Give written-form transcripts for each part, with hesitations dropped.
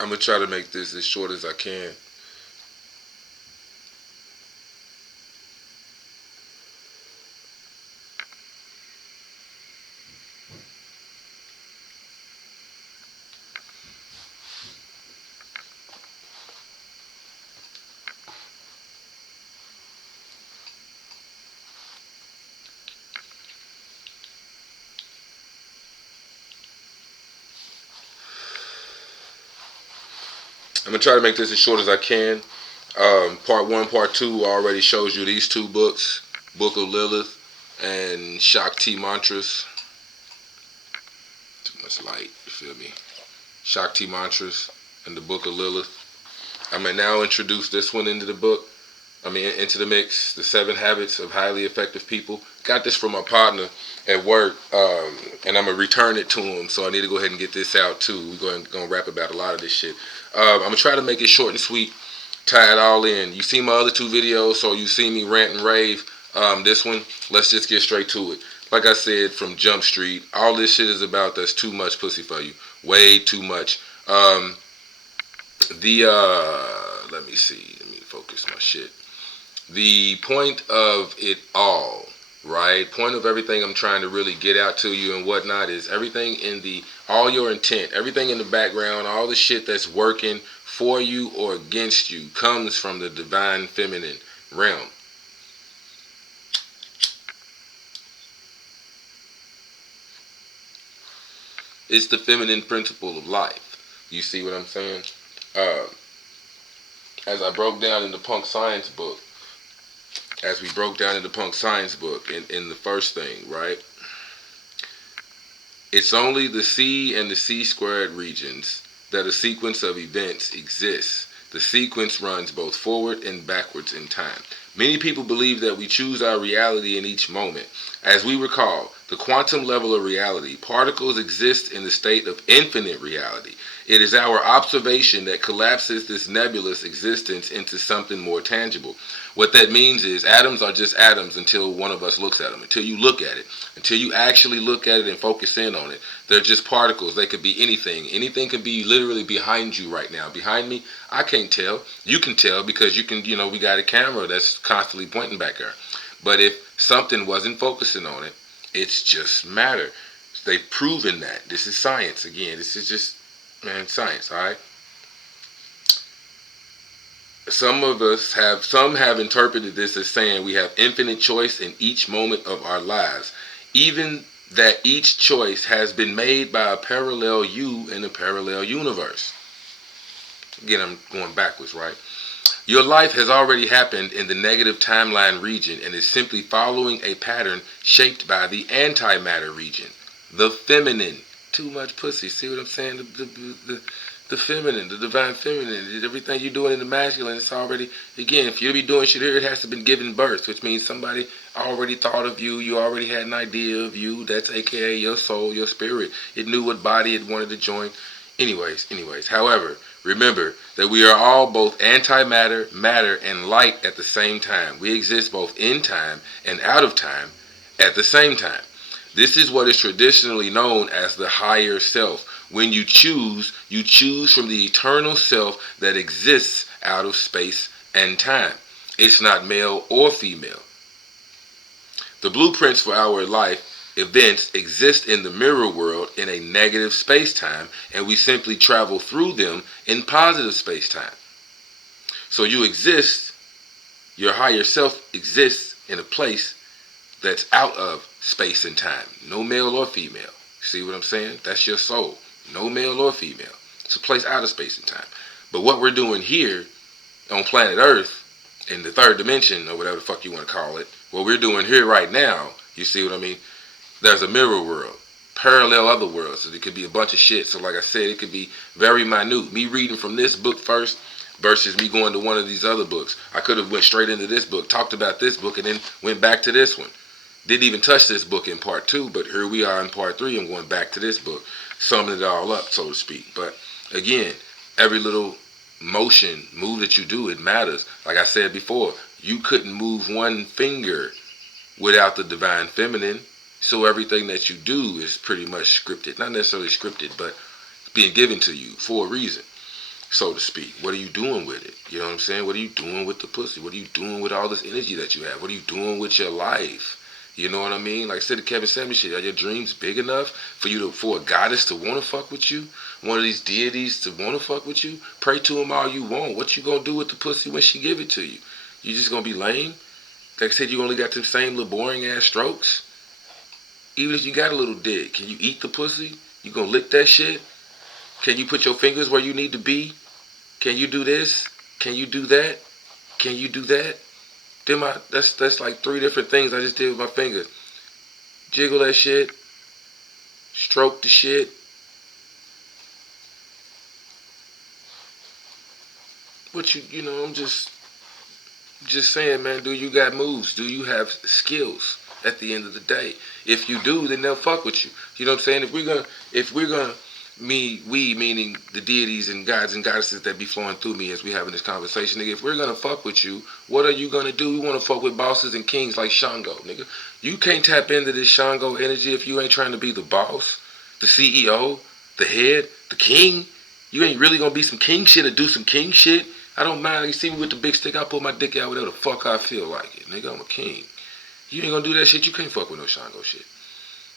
I'm gonna try to make this as short as I can. I'm gonna try to make this as short as I can. Part one, part two already shows you these two books: Book of Lilith and Shakti Mantras. Too much light, you feel me? Shakti Mantras and the Book of Lilith. I'm gonna now introduce this one into the book. Into the mix. The 7 Habits of Highly Effective People. Got this from my partner at work, and I'm gonna return it to him. So I need to go ahead and get this out too. We're gonna rap about a lot of this shit. I'm gonna try to make it short and sweet, tie it all in. You see my other 2 videos, so you see me rant and rave. This one, let's just get straight to it. Like I said, from Jump Street, all this shit is about that's too much pussy for you. Way too much. Let me see. Let me focus my shit. The point of it all, right? Point of everything I'm trying to really get out to you and whatnot is everything in all your intent, everything in the background, all the shit that's working for you or against you comes from the divine feminine realm. It's the feminine principle of life. You see what I'm saying? Uh, as I broke down in the Punk Science book, as we broke down in the Punk Science book, in the first thing, right? It's only the C and the C squared regions that a sequence of events exists. The sequence runs both forward and backwards in time. Many people believe that we choose our reality in each moment. As we recall, the quantum level of reality, particles exist in the state of infinite reality. It is our observation that collapses this nebulous existence into something more tangible. What that means is atoms are just atoms until one of us looks at them, until you look at it, until you actually look at it and focus in on it. They're just particles. They could be anything. Anything could be literally behind you right now. Behind me, I can't tell. You can tell because you can, we got a camera that's constantly pointing back there. But if something wasn't focusing on it, it's just matter. They've proven that. This is science again. This is just, man, science, all right? Some have interpreted this as saying we have infinite choice in each moment of our lives, even that each choice has been made by a parallel you in a parallel universe. Again, I'm going backwards, right? Your life has already happened in the negative timeline region and is simply following a pattern shaped by the antimatter region, the feminine. Too much pussy. See what I'm saying? The feminine, the divine feminine. Everything you're doing in the masculine, it's already, again, if you be doing shit here, it has to have been given birth, which means somebody already thought of you. You already had an idea of you. That's aka your soul, your spirit. It knew what body it wanted to join. Anyways. However, remember that we are all both antimatter, matter, and light at the same time. We exist both in time and out of time at the same time. This is what is traditionally known as the higher self. When you choose from the eternal self that exists out of space and time. It's not male or female. The blueprints for our life events exist in the mirror world in a negative space-time, and we simply travel through them in positive space-time. So you exist, your higher self exists in a place that's out of space and time. No male or female. See what I'm saying? That's your soul. No male or female. It's a place out of space and time. But what we're doing here on planet Earth, in the third dimension, or whatever the fuck you want to call it, what we're doing here right now, you see what I mean? There's a mirror world, parallel other worlds. So it could be a bunch of shit. So like I said, it could be very minute. Me reading from this book first versus me going to one of these other books. I could have went straight into this book, talked about this book, and then went back to this one. Didn't even touch this book in part 2, but here we are in part 3. I'm going back to this book, summing it all up, so to speak. But again, every little move that you do, it matters. Like I said before, you couldn't move one finger without the divine feminine. So everything that you do is pretty much scripted. Not necessarily scripted, but being given to you for a reason. so to speak. What are you doing with it? You know what I'm saying? What are you doing with the pussy? What are you doing with all this energy that you have? What are you doing with your life? You know what I mean? Like I said, the Kevin Samuels shit, are your dreams big enough for a goddess to want to fuck with you? One of these deities to want to fuck with you? Pray to him all you want. What you gonna do with the pussy when she give it to you? You just gonna be lame? Like I said, you only got them same little boring ass strokes. Even if you got a little dick, can you eat the pussy? You gonna lick that shit? Can you put your fingers where you need to be? Can you do this? Can you do that? Can you do that? That's like three different things I just did with my fingers. Jiggle that shit. Stroke the shit. What you know, I'm just saying, man, do you got moves? Do you have skills at the end of the day? If you do, then they'll fuck with you. You know what I'm saying? If we're gonna we meaning the deities and gods and goddesses that be flowing through me as we having this conversation, nigga, if we're gonna fuck with you, what are you gonna do? We wanna fuck with bosses and kings like Shango, nigga. You can't tap into this Shango energy if you ain't trying to be the boss, the CEO, the head, the king. You ain't really gonna be some king shit or do some king shit. I don't mind. You see me with the big stick, I pull my dick out whatever the fuck I feel like it. Nigga, I'm a king. You ain't gonna do that shit, you can't fuck with no Shango shit.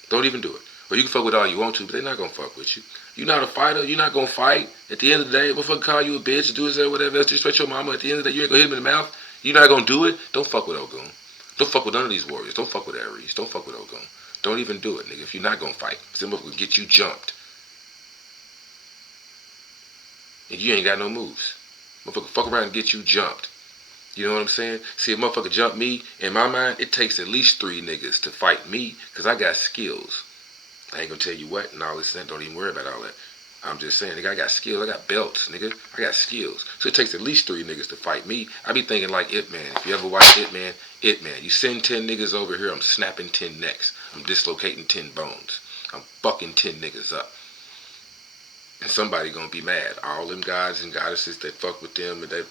Don't even do it. Or you can fuck with all you want to, but they're not gonna fuck with you. You're not a fighter, you're not gonna fight. At the end of the day, motherfucker call you a bitch, do this or whatever else, disrespect your mama. At the end of the day, you ain't gonna hit him in the mouth. You're not gonna do it. Don't fuck with Ogun. Don't fuck with none of these warriors. Don't fuck with Ares. Don't fuck with Ogun. Don't even do it, nigga, if you're not gonna fight. Some motherfucker will get you jumped. And you ain't got no moves. Motherfucker fuck around and get you jumped. You know what I'm saying? See, a motherfucker jump me, in my mind, it takes at least 3 niggas to fight me, because I got skills. I ain't gonna tell you what and all this and that. Don't even worry about all that. I'm just saying, nigga, I got skills. I got belts, nigga. I got skills. So it takes at least 3 niggas to fight me. I be thinking like It Man. If you ever watch It Man, you send 10 niggas over here, I'm snapping 10 necks. I'm dislocating 10 bones. I'm fucking 10 niggas up. And somebody gonna be mad. All them gods and goddesses that fuck with them and that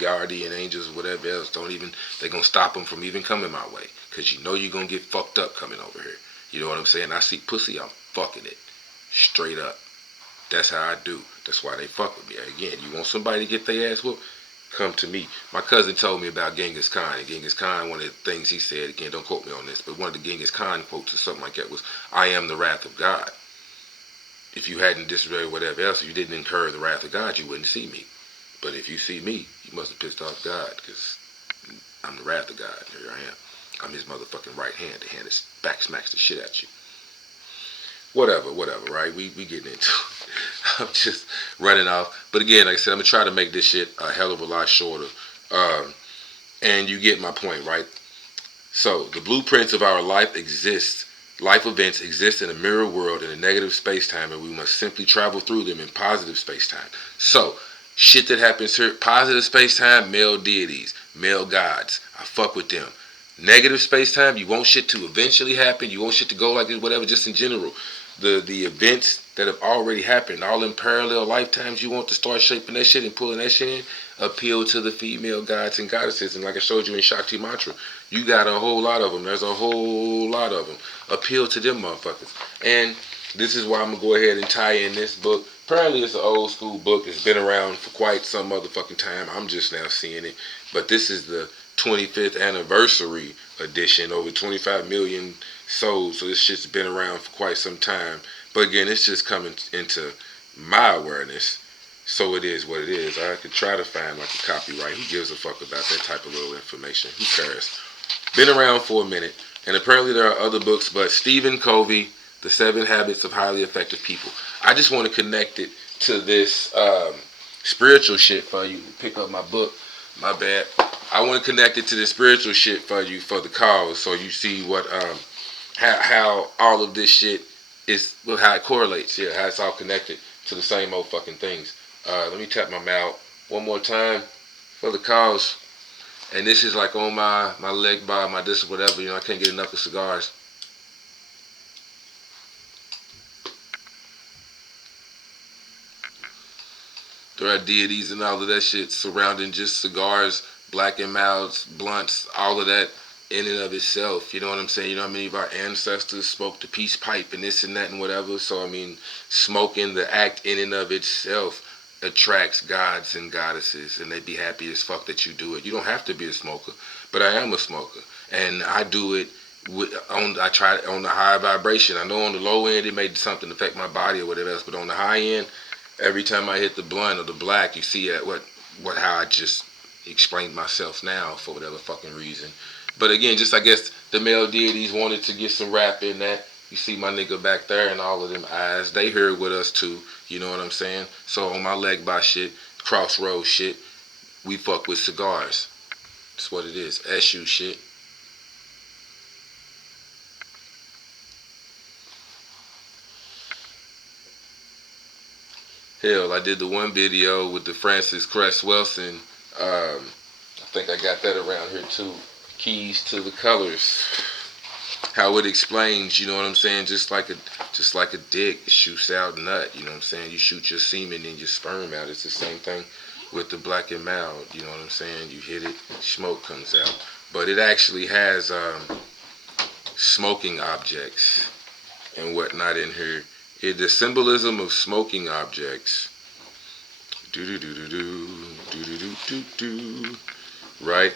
guardian angels or whatever else, they gonna stop them from even coming my way. Cause you know you gonna get fucked up coming over here. You know what I'm saying? I see pussy, I'm fucking it. Straight up. That's how I do. That's why they fuck with me. Again, you want somebody to get their ass whooped? Come to me. My cousin told me about Genghis Khan. And Genghis Khan, one of the things he said, again, don't quote me on this, but one of the Genghis Khan quotes or something like that was, I am the wrath of God. If you hadn't disrespected whatever else, if you didn't incur the wrath of God, you wouldn't see me. But if you see me, you must have pissed off God, because I'm the wrath of God. Here I am. I'm his motherfucking right hand. The hand that back smacks the shit at you. Whatever, right? We getting into it. I'm just running off. But again, like I said, I'm going to try to make this shit a hell of a lot shorter. And you get my point, right? So, the blueprints of our life exist. Life events exist in a mirror world in a negative space-time, and we must simply travel through them in positive space-time. So, shit that happens here, positive space-time, male deities, male gods. I fuck with them. Negative space-time, you want shit to eventually happen, you want shit to go like this, whatever, just in general. The events that have already happened, all in parallel lifetimes, you want to start shaping that shit and pulling that shit in, appeal to the female gods and goddesses. And like I showed you in Shakti Mantra, you got a whole lot of them. There's a whole lot of them. Appeal to them motherfuckers. And this is why I'm going to go ahead and tie in this book. Apparently it's an old school book. It's been around for quite some motherfucking time. I'm just now seeing it. But this is the 25th anniversary edition. Over 25 million sold. So this shit's been around for quite some time. But again, it's just coming into my awareness. So it is what it is. I could try to find like a copyright. Who gives a fuck about that type of little information? Who cares? Been around for a minute. And apparently there are other books, but Stephen Covey, The 7 Habits of Highly Effective People. I just want to connect it to this spiritual shit for you. Pick up my book. My bad. I want to connect it to the spiritual shit for you for the cause, so you see what how all of this shit is, well, how it correlates. Yeah, how it's all connected to the same old fucking things. Let me tap my mouth one more time for the cause. And this is like on my leg bar, my this or whatever. You know, I can't get enough of cigars. There are deities and all of that shit surrounding just cigars, black and mouths, blunts, all of that in and of itself. You know what I'm saying? You know how many of our ancestors smoked the peace pipe and this and that and whatever. So, I mean, smoking, the act in and of itself, attracts gods and goddesses, and they be happy as fuck that you do it. You don't have to be a smoker, but I am a smoker, and I do it I try it on the high vibration. I know on the low end it made something affect my body or whatever else, but on the high end, every time I hit the blunt or the black, you see how I just explained myself now for whatever fucking reason. But again, just I guess the male deities wanted to get some rap in that. You see my nigga back there and all of them eyes. They here with us too. You know what I'm saying? So on my leg by shit, crossroad shit, we fuck with cigars. That's what it is. SU shit. Hell, I did the one video with the Francis Cress Wilson. I think I got that around here too. Keys to the colors. How it explains, you know what I'm saying? Just like a dick, it shoots out nut. You know what I'm saying? You shoot your semen and your sperm out. It's the same thing with the black and mild. You know what I'm saying? You hit it, smoke comes out. But it actually has smoking objects and whatnot in here. The symbolism of smoking objects. Right?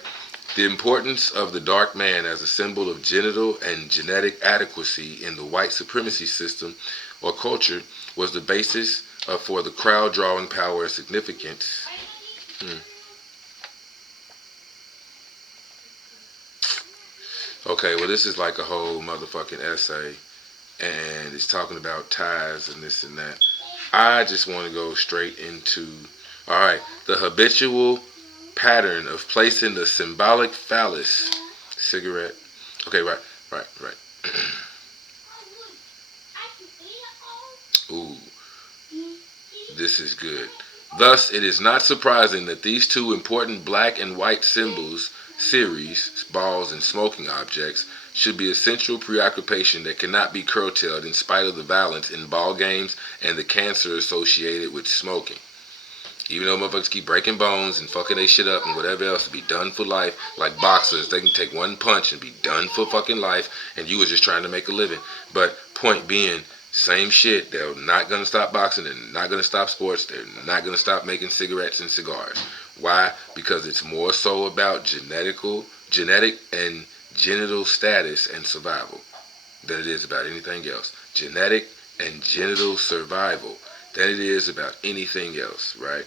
The importance of the dark man as a symbol of genital and genetic adequacy in the white supremacy system or culture was the basis for the crowd drawing power and significance. Okay, well this is like a whole motherfucking essay, and it's talking about ties and this and that. I just want to go straight into, alright, the habitual pattern of placing the symbolic phallus cigarette. Okay, right. Ooh, this is good. Thus, it is not surprising that these two important black and white symbols, series, balls, and smoking objects, should be a central preoccupation that cannot be curtailed in spite of the violence in ball games and the cancer associated with smoking. Even though motherfuckers keep breaking bones and fucking they shit up and whatever else, to be done for life. Like boxers, they can take one punch and be done for fucking life, and you was just trying to make a living. But point being, same shit. They're not gonna stop boxing. They're not gonna stop sports. They're not gonna stop making cigarettes and cigars. Why? Because it's more so about genetic and genital status and survival than it is about anything else. Genetic and genital survival than it is about anything else, right?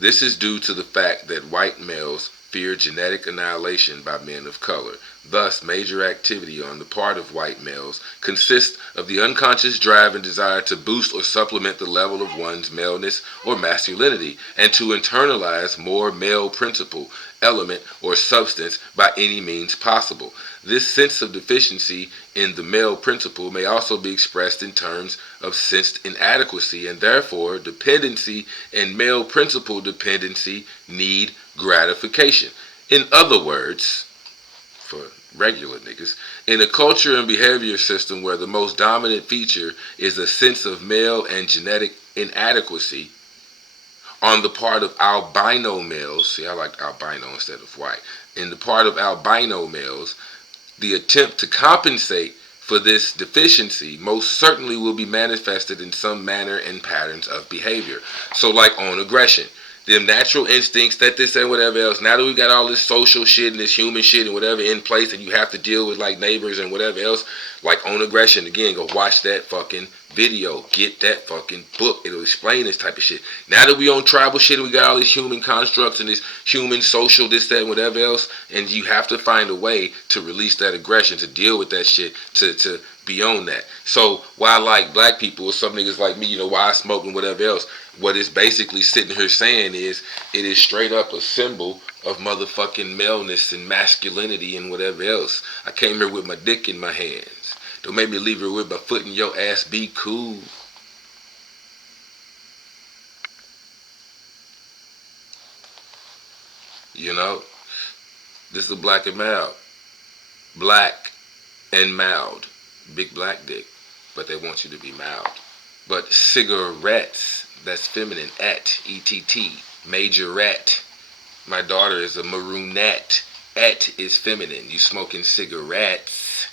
This is due to the fact that white males fear genetic annihilation by men of color. Thus, major activity on the part of white males consists of the unconscious drive and desire to boost or supplement the level of one's maleness or masculinity, and to internalize more male principle, element, or substance by any means possible. This sense of deficiency in the male principle may also be expressed in terms of sensed inadequacy, and therefore dependency and male principle dependency need gratification. In other words, for regular niggas, in a culture and behavior system where the most dominant feature is a sense of male and genetic inadequacy on the part of albino males, see I like albino instead of white, in the part of albino males, the attempt to compensate for this deficiency most certainly will be manifested in some manner and patterns of behavior. So like on aggression, them natural instincts, that this and whatever else. Now that we got all this social shit and this human shit and whatever in place, and you have to deal with like neighbors and whatever else, like on aggression, again, go watch that fucking video. Get that fucking book. It'll explain this type of shit. Now that we on tribal shit and we got all these human constructs and this human social, this, that, and whatever else, and you have to find a way to release that aggression, to deal with that shit, to be on that. So why like black people or some niggas like me, you know, why I smoke and whatever else, what it's basically sitting here saying is, it is straight up a symbol of motherfucking maleness and masculinity and whatever else. I came here with my dick in my hands. Don't make me leave here with my foot in your ass. Be cool. You know, this is black and mild. Black and mild. Big black dick. But they want you to be mild. But cigarettes, that's feminine. E-T-T. Majorette. My daughter is a maroonette. Et is feminine. You smoking cigarettes.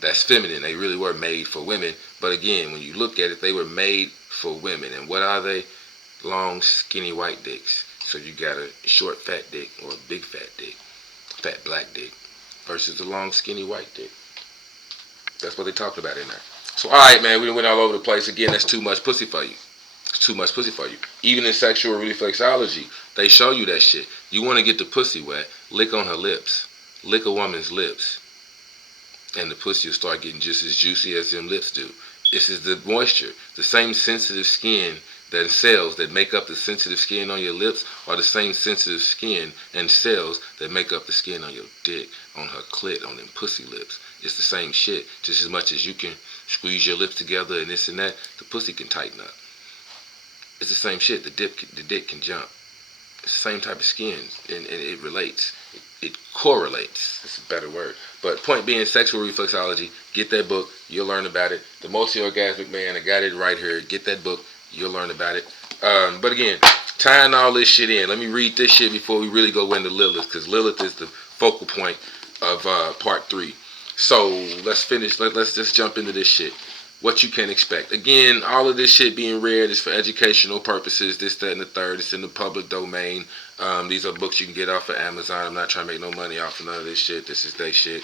That's feminine. They really were made for women. But again, when you look at it, they were made for women. And what are they? Long, skinny white dicks. So you got a short fat dick or a big fat dick, fat black dick, versus a long, skinny white dick. That's what they talked about in there. So, alright, man, we went all over the place. Again, that's too much pussy for you. It's too much pussy for you. Even in sexual reflexology, they show you that shit. You want to get the pussy wet, lick on her lips. Lick a woman's lips. And the pussy will start getting just as juicy as them lips do. This is the moisture. The same sensitive skin that cells that make up the sensitive skin on your lips are the same sensitive skin and cells that make up the skin on your dick, on her clit, on them pussy lips. It's the same shit. Just as much as you can squeeze your lips together and this and that, the pussy can tighten up. It's the same shit. The dick can jump. It's the same type of skin, and it relates. It correlates. It's a better word. But point being, sexual reflexology. Get that book. You'll learn about it. The Multi-Orgasmic Man. I got it right here. Get that book. You'll learn about it. But again, tying all this shit in. Let me read this shit before we really go into Lilith, because Lilith is the focal point of part 3. So let's finish. Let's just jump into this shit. What you can expect. Again, all of this shit being read is for educational purposes. This, that, and the third. It's in the public domain. These are books you can get off of Amazon. I'm not trying to make no money off of none of this shit. This is their shit.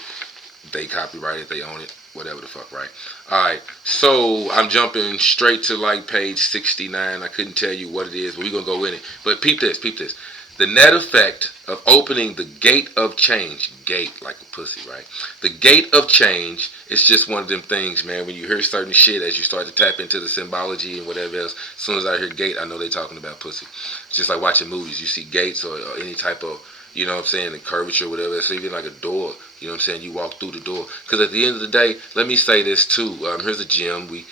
They copyright it. They own it. Whatever the fuck, right? Alright, so I'm jumping straight to like page 69. I couldn't tell you what it is, but we're going to go in it. But peep this, peep this. The net effect of opening the gate of change. Gate, like a pussy, right? The gate of change is just one of them things, man. When you hear certain shit, as you start to tap into the symbology and whatever else, as soon as I hear gate, I know they talking about pussy. It's just like watching movies. You see gates or any type of, you know what I'm saying, the curvature or whatever. So even like a door, you know what I'm saying, you walk through the door. Because at the end of the day, let me say this too. Here's a gym. We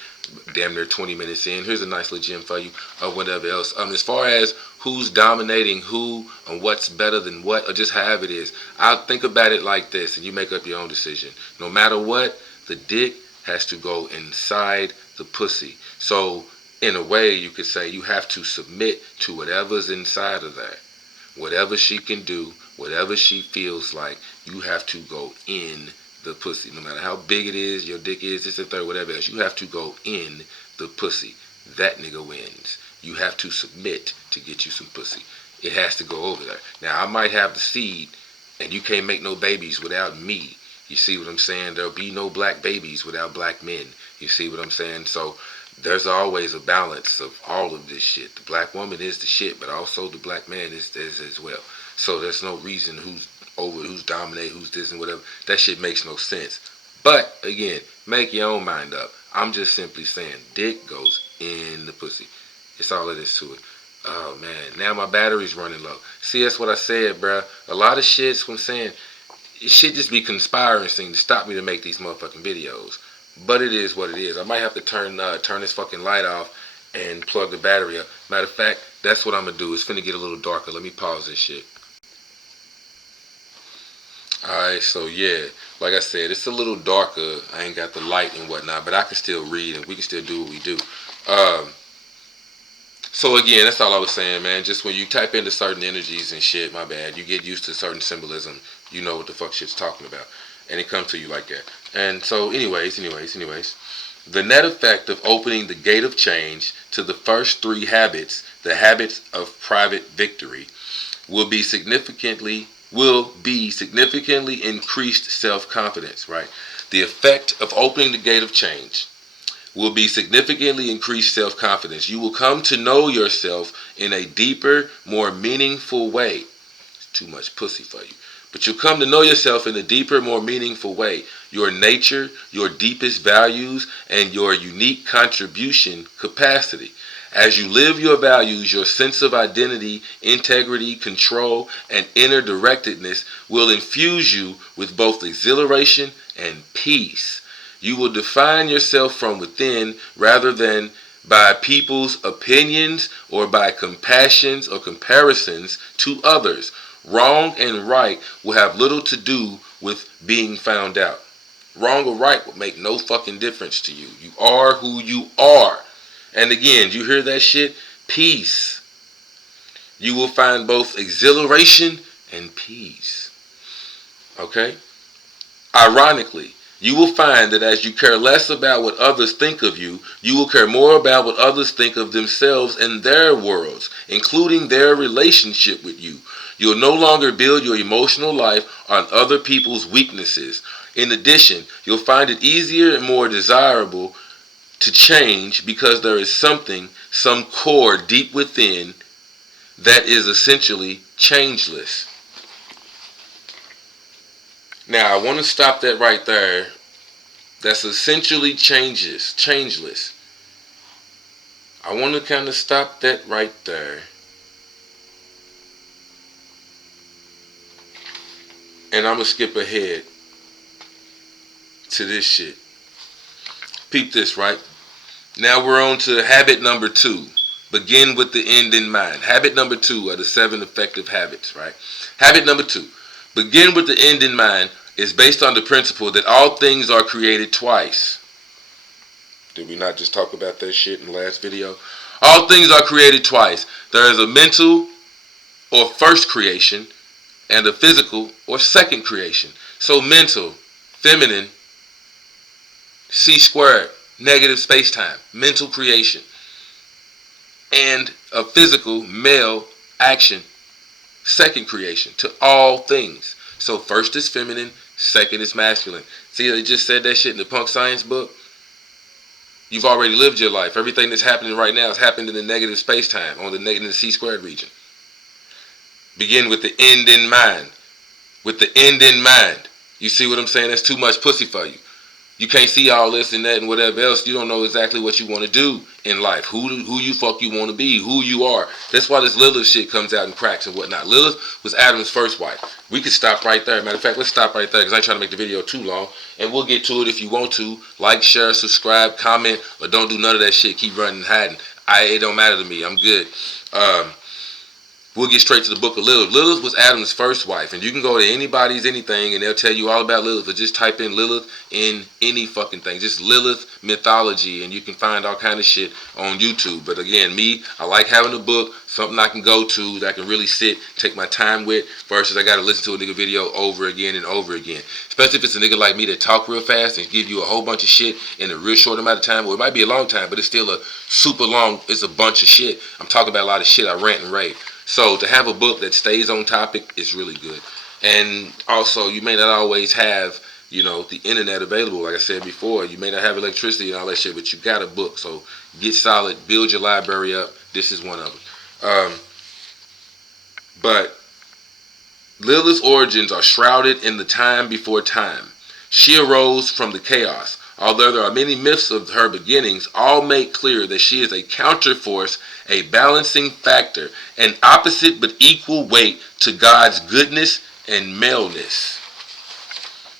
damn near 20 minutes in. Here's a nice little gym for you or whatever else. As far as who's dominating who and what's better than what, or just however it is, I'll think about it like this, and you make up your own decision. No matter what, the dick has to go inside the pussy. So in a way, you could say you have to submit to whatever's inside of that. Whatever she can do, whatever she feels like, you have to go in the pussy. No matter how big it is, your dick is, this and third, whatever else, you have to go in the pussy. That nigga wins. You have to submit to get you some pussy. It has to go over there. Now, I might have the seed, and you can't make no babies without me. You see what I'm saying? There'll be no black babies without black men. You see what I'm saying? So there's always a balance of all of this shit. The black woman is the shit, but also the black man is as well. So there's no reason who's over, who's dominate, who's this and whatever. That shit makes no sense. But again, make your own mind up. I'm just simply saying, dick goes in the pussy. It's all it is to it. Oh man, now my battery's running low. See, that's what I said, bruh. A lot of shit's what I'm saying. It should just be conspiring to stop me to make these motherfucking videos. But it is what it is. I might have to turn this fucking light off and plug the battery up. Matter of fact, that's what I'm gonna do. It's finna get a little darker. Let me pause this shit. Alright, so yeah, like I said, it's a little darker. I ain't got the light and whatnot, but I can still read and we can still do what we do. So again, that's all I was saying, man. Just when you type into certain energies and shit, my bad, you get used to certain symbolism. You know what the fuck shit's talking about. And it comes to you like that. And so anyways, the net effect of opening the gate of change to the first 3 habits, the habits of private victory, will be significantly increased self-confidence, right? The effect of opening the gate of change will be significantly increased self-confidence. You will come to know yourself in a deeper, more meaningful way. It's too much pussy for you. But you'll come to know yourself in a deeper, more meaningful way. Your nature, your deepest values, and your unique contribution capacity. As you live your values, your sense of identity, integrity, control, and inner directedness will infuse you with both exhilaration and peace. You will define yourself from within rather than by people's opinions or by compassions or comparisons to others. Wrong and right will have little to do with being found out. Wrong or right will make no fucking difference to you. You are who you are. And again, you hear that shit? Peace. You will find both exhilaration and peace. Okay? Ironically, You will find that as you care less about what others think of you, you will care more about what others think of themselves and their worlds, including their relationship with you. You'll no longer build your emotional life on other people's weaknesses. In addition, you'll find it easier and more desirable to change because there is some core deep within that is essentially changeless. Now, I want to stop that right there. That's essentially changeless. I want to kind of stop that right there. And I'm going to skip ahead to this shit. Peep this, right? Now we're on to habit number 2. Begin with the end in mind. Habit number 2 are the 7 effective habits, right? Habit number 2. Begin with the end in mind is based on the principle that all things are created twice. Did we not just talk about that shit in the last video? All things are created twice. There is a mental or first creation and a physical or second creation. So mental, feminine, c squared, negative space-time, mental creation. And a physical, male, action, second creation to all things. So first is feminine, second is masculine. See, they just said that shit in the punk science book. You've already lived your life. Everything that's happening right now has happened in the negative space-time, on the negative c-squared region. Begin with the end in mind. With the end in mind. You see what I'm saying? That's too much pussy for you. You can't see all this and that and whatever else. You don't know exactly what you want to do in life. Who you fuck you want to be. Who you are. That's why this Lilith shit comes out and cracks and whatnot. Lilith was Adam's first wife. We could stop right there. Matter of fact, let's stop right there because I ain't trying to make the video too long. And we'll get to it if you want to. Like, share, subscribe, comment, or don't do none of that shit. Keep running and hiding. It don't matter to me. I'm good. We'll get straight to the book of Lilith. Lilith was Adam's first wife. And you can go to anybody's anything and they'll tell you all about Lilith. Or just type in Lilith in any fucking thing. Just Lilith mythology and you can find all kind of shit on YouTube. But again, me, I like having a book, something I can go to that I can really sit, take my time with, versus I got to listen to a nigga video over again and over again. Especially if it's a nigga like me that talk real fast and give you a whole bunch of shit in a real short amount of time. Well, it might be a long time, but it's still a super long, it's a bunch of shit. I'm talking about a lot of shit. I rant and rave. So to have a book that stays on topic is really good. And also, you may not always have, the internet available. Like I said before, you may not have electricity and all that shit, but you got a book. So get solid, build your library up. This is one of them. But Lilith's origins are shrouded in the time before time. She arose from the chaos. Although there are many myths of her beginnings, all make clear that she is a counterforce, a balancing factor, an opposite but equal weight to God's goodness and maleness.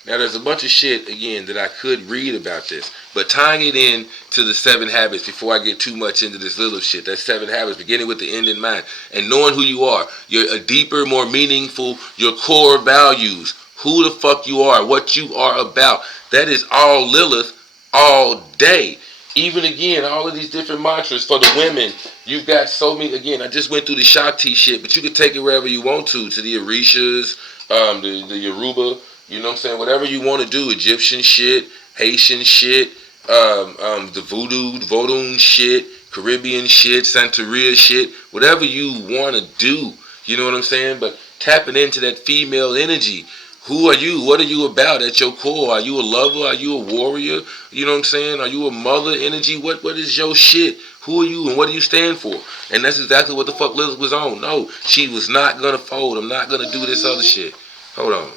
Now there's a bunch of shit, again, that I could read about this, but tying it in to the 7 habits before I get too much into this little shit. That's 7 habits, beginning with the end in mind, and knowing who you are. You're a deeper, more meaningful, your core values, who the fuck you are, what you are about. That is all Lilith all day. Even again, all of these different mantras for the women. You've got so many. Again, I just went through the Shakti shit, but you can take it wherever you want to the Orishas, the Yoruba, you know what I'm saying? Whatever you want to do. Egyptian shit, Haitian shit, the Vodun shit, Caribbean shit, Santeria shit, whatever you want to do. You know what I'm saying? But tapping into that female energy. Who are you? What are you about at your core? Are you a lover? Are you a warrior? You know what I'm saying? Are you a mother energy? What is your shit? Who are you and what do you stand for? And that's exactly what the fuck Lilith was on. No, she was not going to fold. I'm not going to do this other shit. Hold on.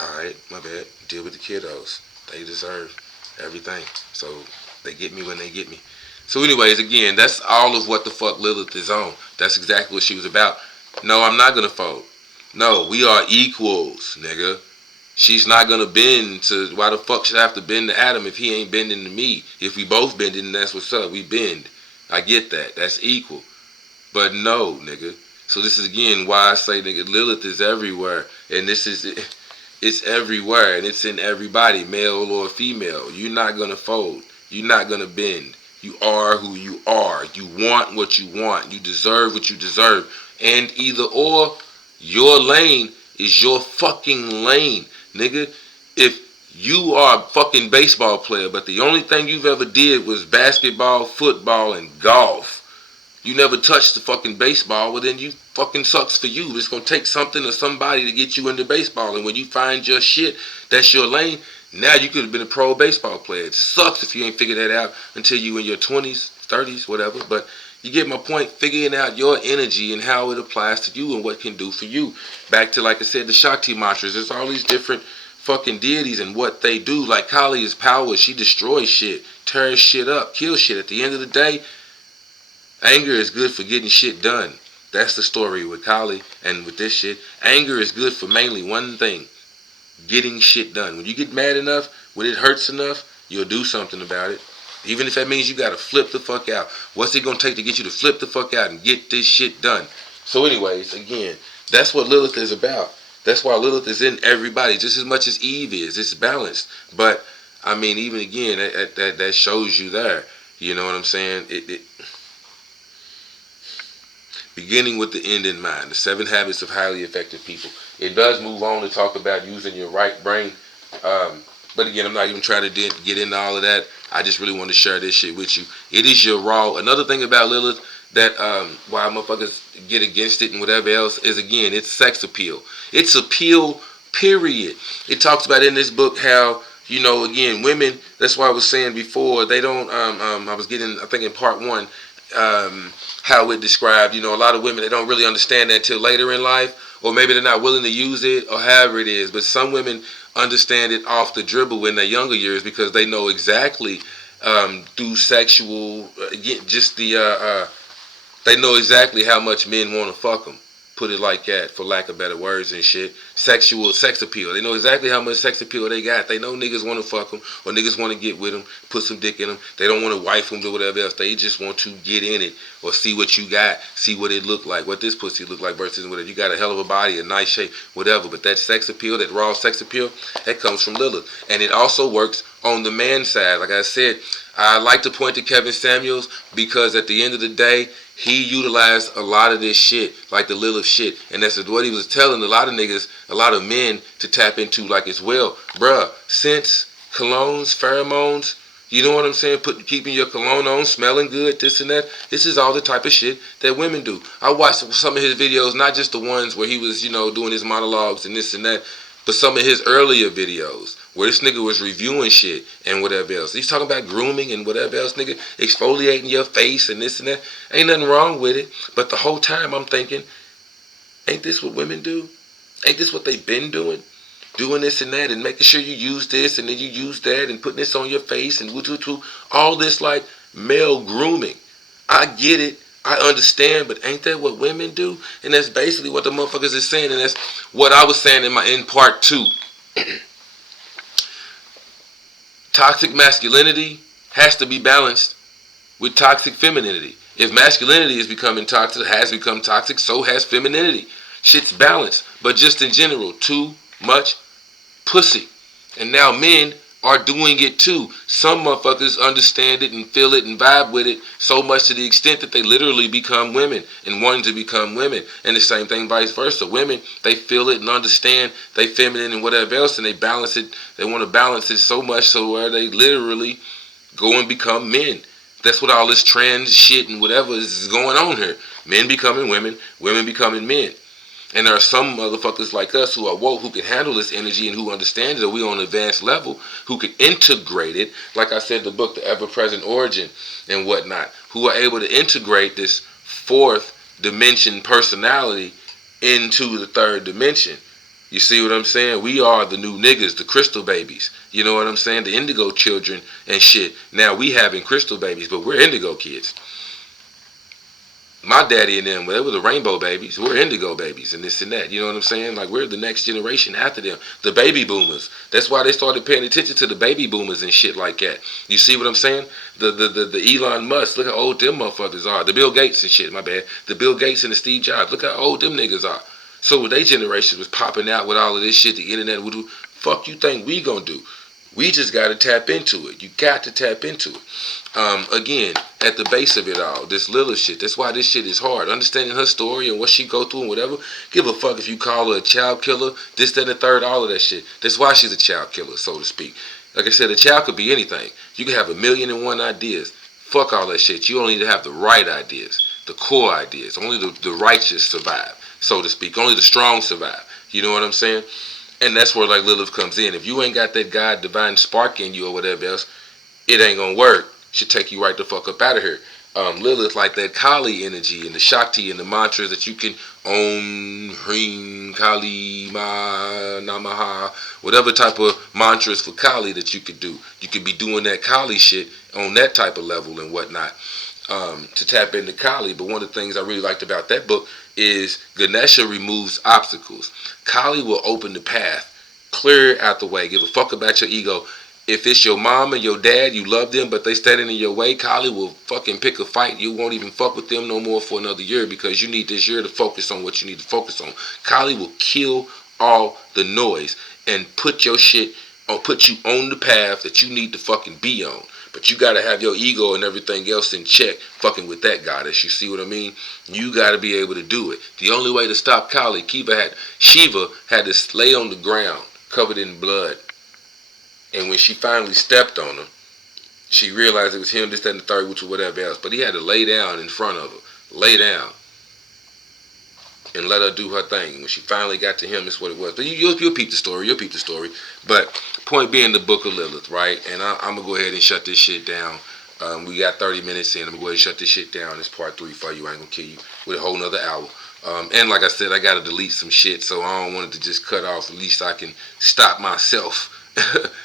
Alright, my bad. Deal with the kiddos. They deserve everything. So they get me when they get me. So anyways, again, that's all of what the fuck Lilith is on. That's exactly what she was about. No, I'm not going to fold. No, we are equals, nigga. She's not going to bend to... Why the fuck should I have to bend to Adam if he ain't bending to me? If we both bending, that's what's up. We bend. I get that. That's equal. But no, nigga. So this is, again, why I say, nigga, Lilith is everywhere. And this is... It's everywhere. And it's in everybody, male or female. You're not going to fold. You're not going to bend. You are who you are. You want what you want. You deserve what you deserve. And either or... Your lane is your fucking lane, nigga. If you are a fucking baseball player, but the only thing you've ever did was basketball, football, and golf, you never touched the fucking baseball, well then you fucking sucks for you. It's gonna take something or somebody to get you into baseball, and when you find your shit, that's your lane. Now you could have been a pro baseball player. It sucks if you ain't figured that out until you in your 20s, 30s, whatever. But you get my point, figuring out your energy and how it applies to you and what it can do for you. Back to, like I said, the Shakti mantras. There's all these different fucking deities and what they do. Like Kali is power. She destroys shit, tears shit up, kills shit. At the end of the day, anger is good for getting shit done. That's the story with Kali and with this shit. Anger is good for mainly one thing: getting shit done. When you get mad enough, when it hurts enough, you'll do something about it. Even if that means you gotta flip the fuck out. What's it gonna take to get you to flip the fuck out and get this shit done? So anyways, again, that's what Lilith is about. That's why Lilith is in everybody just as much as Eve is. It's balanced. But, I mean, even again, that shows you there. You know what I'm saying? Beginning with the end in mind. The 7 habits of highly effective people. It does move on to talk about using your right brain. But again, I'm not even trying to get into all of that. I just really want to share this shit with you. It is your raw. Another thing about Lilith that why motherfuckers get against it and whatever else is, again, it's sex appeal. It's appeal, period. It talks about in this book how, you know, again, women, that's why I was saying before, they don't, I was getting, I think in part 1, how it described, you know, a lot of women, they don't really understand that till later in life, or maybe they're not willing to use it, or however it is. But some women understand it off the dribble in their younger years because they know exactly through sexual, just the, they know exactly how much men want to fuck them. Put it like that, for lack of better words and shit. Sex appeal. They know exactly how much sex appeal they got. They know niggas want to fuck them, or niggas want to get with them, put some dick in them. They don't want to wife them or whatever else. They just want to get in it, or see what you got, see what it look like, what this pussy look like versus whatever. You got a hell of a body, a nice shape, whatever. But that sex appeal, that raw sex appeal, that comes from Lilith. And it also works on the man side. Like I said, I like to point to Kevin Samuels because at the end of the day, he utilized a lot of this shit, like the Lilith shit. And that's what he was telling a lot of niggas, a lot of men to tap into, like, as well. Bruh, scents, colognes, pheromones, you know what I'm saying? Keeping your cologne on, smelling good, this and that. This is all the type of shit that women do. I watched some of his videos, not just the ones where he was, you know, doing his monologues and this and that, but some of his earlier videos where this nigga was reviewing shit and whatever else. He's talking about grooming and whatever else, nigga. Exfoliating your face and this and that. Ain't nothing wrong with it. But the whole time I'm thinking, ain't this what women do? Ain't this what they been doing? Doing this and that and making sure you use this and then you use that and putting this on your face and woo-too-too. All this like male grooming. I get it. I understand, but ain't that what women do? And that's basically what the motherfuckers is saying, and that's what I was saying in part 2. Toxic masculinity has to be balanced with toxic femininity. If masculinity is becoming toxic, has become toxic, so has femininity. Shit's balanced, but just in general, too much pussy. And now men are doing it too. Some motherfuckers understand it and feel it and vibe with it so much to the extent that they literally become women and wanting to become women. And the same thing vice versa. Women, they feel it and understand they feminine and whatever else, and they balance it. They want to balance it so much so where they literally go and become men. That's what all this trans shit and whatever is going on here. Men becoming women, women becoming men. And there are some motherfuckers like us who are woke, who can handle this energy and who understand it, or we on an advanced level, who can integrate it, like I said, the book, The Ever-Present Origin and whatnot, who are able to integrate this 4th dimension personality into the 3rd dimension. You see what I'm saying? We are the new niggas, the crystal babies. You know what I'm saying? The indigo children and shit. Now we having crystal babies, but we're indigo kids. My daddy and them, well, they were the rainbow babies. We're indigo babies and this and that. You know what I'm saying? Like, we're the next generation after them. The baby boomers. That's why they started paying attention to the baby boomers and shit like that. You see what I'm saying? The Elon Musk. Look how old them motherfuckers are. The Bill Gates and shit, my bad. The Bill Gates and the Steve Jobs. Look how old them niggas are. So when their generation was popping out with all of this shit, the internet would do, fuck you think we gonna do? We just got to tap into it. You got to tap into it. Again, at the base of it all, this Lilith shit. That's why this shit is hard. Understanding her story and what she go through and whatever. Give a fuck if you call her a child killer, this, that, and the third, all of that shit. That's why she's a child killer, so to speak. Like I said, a child could be anything. You can have 1,000,001 ideas. Fuck all that shit. You only need to have the right ideas, the core ideas. Only the righteous survive, so to speak. Only the strong survive. You know what I'm saying? And that's where like Lilith comes in. If you ain't got that God divine spark in you or whatever else, it ain't gonna work. Should take you right the fuck up out of here. Lilith like that Kali energy and the Shakti and the mantras that you can Om, Hrim, Kali, Ma, Namaha, whatever type of mantras for Kali that you could do. You could be doing that Kali shit on that type of level and whatnot to tap into Kali. But one of the things I really liked about that book is Ganesha removes obstacles. Kali will open the path, clear it out the way, give a fuck about your ego. If it's your mom and your dad, you love them, but they standing in your way, Kali will fucking pick a fight. You won't even fuck with them no more for another year because you need this year to focus on what you need to focus on. Kali will kill all the noise and put your shit or put you on the path that you need to fucking be on. But you gotta have your ego and everything else in check, fucking with that goddess. You see what I mean? You gotta be able to do it. The only way to stop Kali, Shiva had to lay on the ground, covered in blood. And when she finally stepped on him, she realized it was him, this, that, and the third, which was whatever else. But he had to lay down in front of her. Lay down. And let her do her thing. When she finally got to him, that's what it was. But you'll peep the story. You'll peep the story. But point being, the Book of Lilith, right? And I'm going to go ahead and shut this shit down. We got 30 minutes in. I'm going to go ahead and shut this shit down. It's part 3 for you. I ain't going to kill you with a whole nother hour. And like I said, I got to delete some shit. So I don't want it to just cut off. At least I can stop myself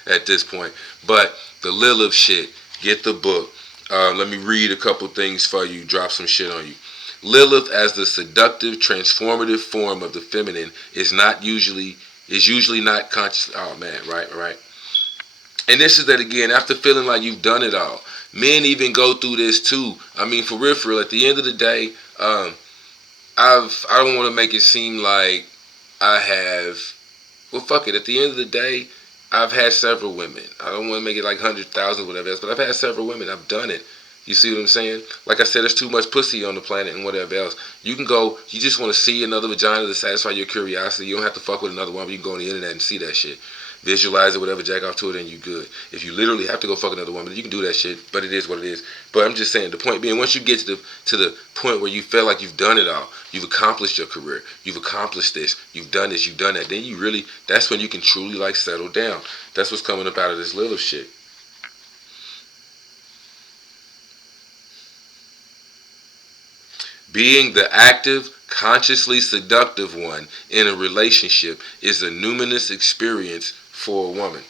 at this point. But the Lilith shit, get the book. Let me read a couple things for you, drop some shit on you. Lilith, as the seductive, transformative form of the feminine, is usually not conscious. Oh man, right. And this is that again, after feeling like you've done it all. Men even go through this too. I mean, for real, at the end of the day, I don't want to make it seem like I have, well, fuck it. At the end of the day, I've had several women. I don't want to make it like 100,000, whatever else, but I've had several women. I've done it. You see what I'm saying? Like I said, there's too much pussy on the planet and whatever else. You can go, you just want to see another vagina to satisfy your curiosity. You don't have to fuck with another one, but you can go on the internet and see that shit. Visualize it, whatever, jack off to it, and you good. If you literally have to go fuck another woman, you can do that shit, but it is what it is. But I'm just saying, the point being, once you get to the point where you feel like you've done it all, you've accomplished your career, you've accomplished this, you've done this, you've done that, then you really, that's when you can truly like settle down. That's what's coming up out of this little shit. Being the active, consciously seductive one in a relationship is a numinous experience for a woman.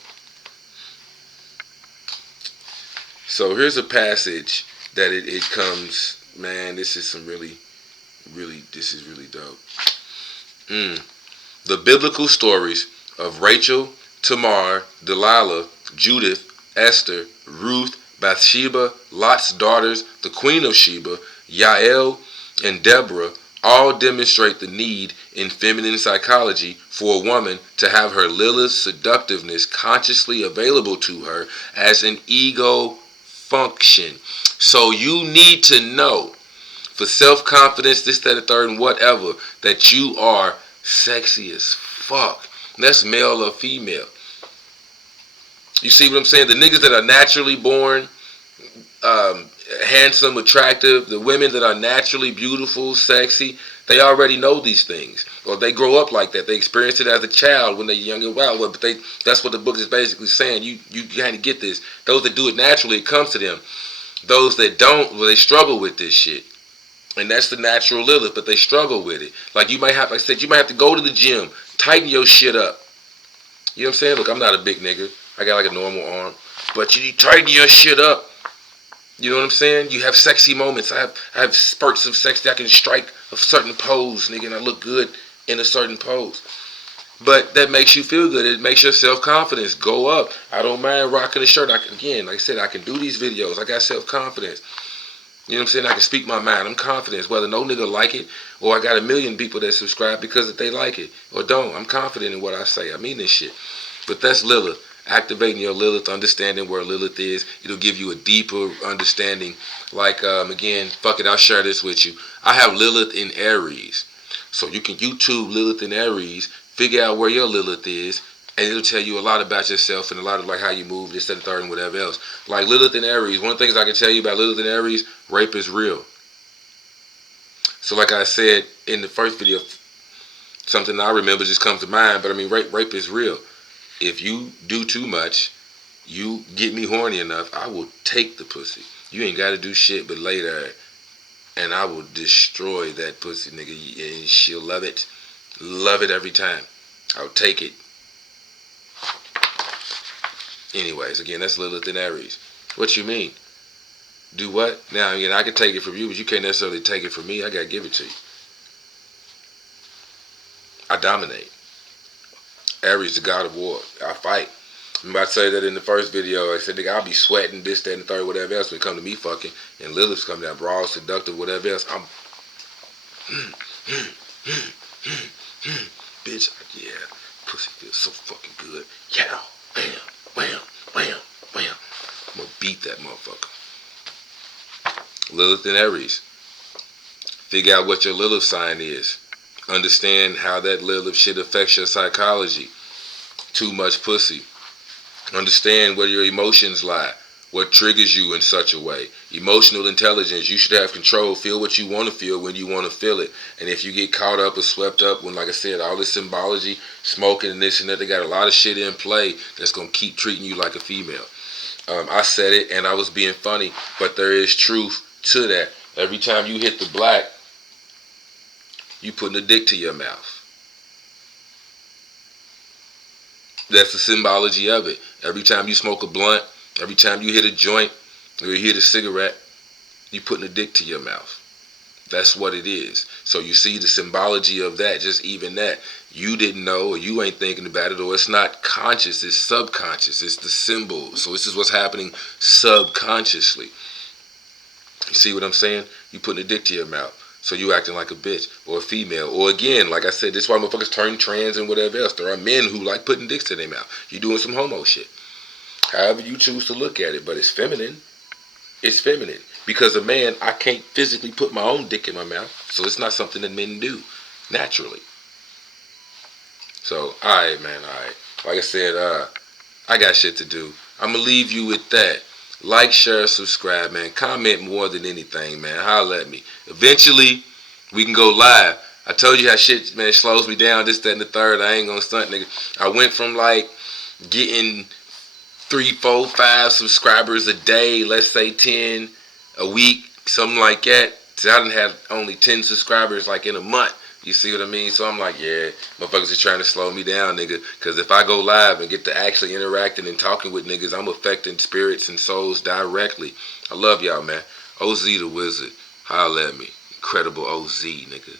So here's a passage that it comes, man, this is some really dope. The biblical stories of Rachel, Tamar, Delilah, Judith, Esther, Ruth, Bathsheba, Lot's daughters, the Queen of Sheba, Yael, and Deborah all demonstrate the need in feminine psychology for a woman to have her Lilith seductiveness consciously available to her as an ego function. So you need to know, for self-confidence, this, that, and third, and whatever, that you are sexy as fuck. That's male or female. You see what I'm saying? The niggas that are naturally born handsome, attractive, the women that are naturally beautiful, sexy, they already know these things, or they grow up like that. They experience it as a child when they're young and wild. But that's what the book is basically saying. You kind of get this. Those that do it naturally, it comes to them. Those that don't, well, they struggle with this shit. And that's the natural Lilith, but they struggle with it. Like you might have, like I said, you might have to go to the gym, tighten your shit up. You know what I'm saying? Look, I'm not a big nigga. I got like a normal arm. But you tighten your shit up. You know what I'm saying? You have sexy moments. I have spurts of sexy. I can strike a certain pose, nigga, and I look good in a certain pose. But that makes you feel good. It makes your self-confidence go up. I don't mind rocking a shirt. Again, like I said, I can do these videos. I got self-confidence. You know what I'm saying? I can speak my mind. I'm confident. Whether no nigga like it or I got 1 million people that subscribe because they like it or don't. I'm confident in what I say. I mean this shit. But that's Lilith. activating your Lilith, understanding where Lilith is. It'll give you a deeper understanding. Like, again, fuck it, I'll share this with you. I have Lilith in Aries. So you can YouTube Lilith in Aries, figure out where your Lilith is, and it'll tell you a lot about yourself and a lot of like how you move, this, that, and third, and whatever else. Like Lilith in Aries, one of the things I can tell you about Lilith in Aries, rape is real. So like I said in the first video, something I remember just comes to mind, but I mean, rape is real. If you do too much, you get me horny enough, I will take the pussy. You ain't got to do shit but lay there, and I will destroy that pussy, nigga, and she'll love it. Love it every time. I'll take it. Anyways, again, that's Lilith in Aries. What you mean? Do what? Now, again, I can take it from you, but you can't necessarily take it from me. I got to give it to you. I dominate. Aries, the god of war. I fight. Remember I said that in the first video. I said, nigga, I'll be sweating, this, that, and the third, whatever else when it come to me fucking. And Lilith's coming down, broad, seductive, whatever else. I'm... Bitch, yeah. Pussy feels so fucking good. Yeah. Bam, wham, wham, wham. I'm gonna beat that motherfucker. Lilith and Aries. Figure out what your Lilith sign is. Understand how that Lilith shit affects your psychology. Too much pussy. Understand where your emotions lie. What triggers you in such a way. Emotional intelligence. You should have control. Feel what you want to feel when you want to feel it. And if you get caught up or swept up when, like I said, all this symbology, smoking and this and that, they got a lot of shit in play that's going to keep treating you like a female. I said it and I was being funny, but there is truth to that. Every time you hit the black, you putting a dick to your mouth. That's the symbology of it. Every time you smoke a blunt, every time you hit a joint, or you hit a cigarette, you putting a dick to your mouth. That's what it is. So you see the symbology of that, just even that. You didn't know, or you ain't thinking about it, or it's not conscious, it's subconscious. It's the symbol. So this is what's happening subconsciously. You see what I'm saying? You putting a dick to your mouth. So you acting like a bitch or a female. Or again, like I said, this is why motherfuckers turn trans and whatever else. There are men who like putting dicks to their mouth. You doing some homo shit. However you choose to look at it. But it's feminine. It's feminine. Because a man, I can't physically put my own dick in my mouth. So it's not something that men do naturally. So, alright, man, alright. Like I said, I got shit to do. I'm going to leave you with that. Like, share, subscribe, man. Comment more than anything, man. Holla at me. Eventually, we can go live. I told you how shit, man, slows me down, this, that, and the third. I ain't gonna stunt, nigga. I went from, like, getting 3, 4, 5 subscribers a day, let's say 10 a week, something like that. So I done had only 10 subscribers, like, in a month. You see what I mean? So I'm like, yeah, motherfuckers are trying to slow me down, nigga. Because if I go live and get to actually interacting and talking with niggas, I'm affecting spirits and souls directly. I love y'all, man. OZ the Wizard. Holla at me. Incredible OZ, nigga.